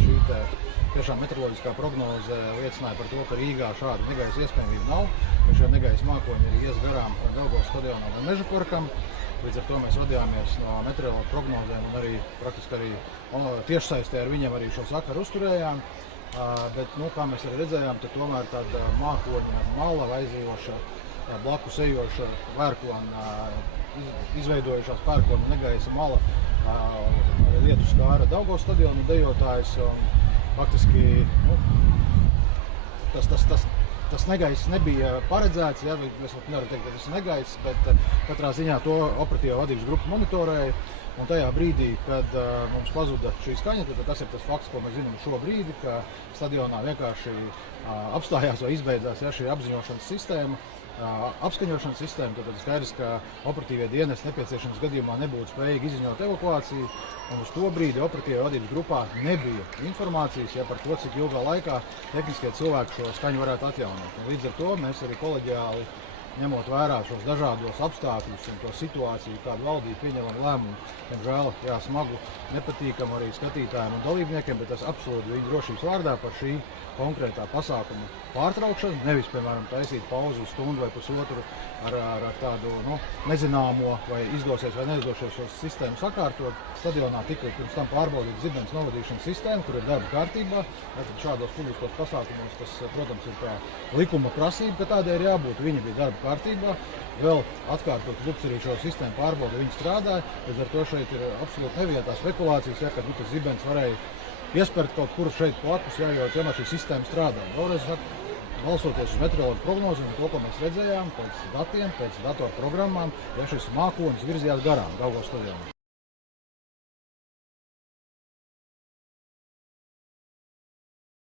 šī tiešām meteoroloģiskā prognoze liecināja par to, ka Rīgā šāda negaisa iespējamība nav, ka šie negaisa mākoņi ir ies garām Daugavas stadionam un Meža parkam. Līdz ar to mēs vadījāmies no meteoroloģu prognozēm un arī praktiski arī tiešsaistē ar viņiem arī šo sakaru uzturējām. Bet, kā mēs arī redzējām, tad tomēr tāda mākoņa mala aizījoša, blakus ejoša pērkona, izveidojušās pērkona negaisa mala lietu skāra Daugavas stadionu dejotājus. Faktiski tas negaiss nebija paredzēts, mēs nevaram teikt, ka tas ir negaiss, bet katrā ziņā to operatīvā vadības grupa monitorēja. Un tajā brīdī, kad mums pazuda šī skaņa, tad tas ir tas fakts, ko mēs zinām šobrīd, ka stadionā vienkārši apstājās vai izbeidzās šī apziņošanas sistēma. Apskaņošanas sistēma, tad skaidrs, ka operatīvie dienesti nepieciešams gadījumā nebūtu spējīgi izziņot evakuāciju, un uz to brīdi operatīvajā vadības grupā nebija informācijas par to, cik ilgā laikā tehniskie cilvēki šo skaņu varētu atjaunot. Un līdz ar to mēs arī koleģiāli, ņemot vērā šos dažādos apstākļus un to situāciju, kādu valdība pieņemam lēmumu, diemžēl smagu, nepatīkamu arī skatītājiem un dalībniekiem, bet tas absolūti viņa drošības vārdā par šī konkrētā pasākuma pārtraukšanu, nevis, piemēram, taisīt pauzi uz stundu vai pusotru ar tādu nezināmo, vai izdosies vai neizdosies šo sistēmu sakārtot. Stadionā tika pirms tam pārbaudīta zibens novadīšanas sistēma, kur ir darba kārtībā. Tad šādos publiskos pasākumos tas, protams, ir tā likuma prasība, ka tādai ir jābūt. Viņa bija darba kārtībā. Vēl atkārtot lūgts arī šo sistēmu pārbauda, viņi strādāja. Līdz ar to šeit ir absolūti nevietā spekulācijas, ka tas zibens varēja iespērt kaut kur šeit blakus, jo tomēr šī sistēma strādā. Vēlreiz balsoties uz meteoroloģu prognozēm un to, ko mēs redzējām, pēc datiem, pēc datorprogrammām, šis mākonis virzījās garām Daugavas stadionam.